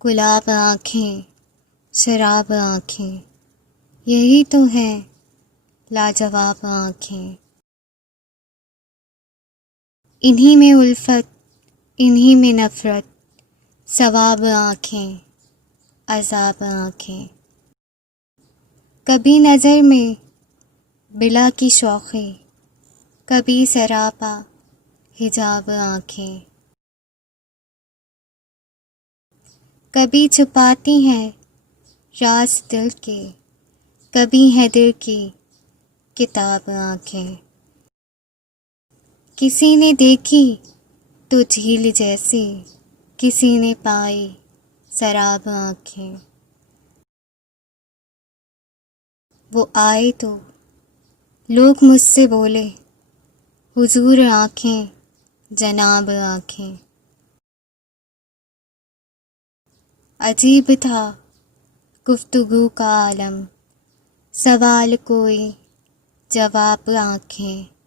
गुलाब आँखें, शराब आँखें, यही तो है लाजवाब आँखें। इन्हीं में उल्फत, इन्हीं में नफ़रत, सवाब आँखें, अज़ाब आँखें। कभी नज़र में बिला की शौख़ी, कभी सरापा हिजाब आँखें। कभी छुपाती हैं राज़ दिल के, कभी है दिल की किताब आँखें। किसी ने देखी तो झील जैसी, किसी ने पाई शराब आँखें। वो आए तो लोग मुझसे बोले, हुजूर आँखें, जनाब आँखें। अजीब था गुफ्तगू का आलम, सवाल कोई जवाब आँखें।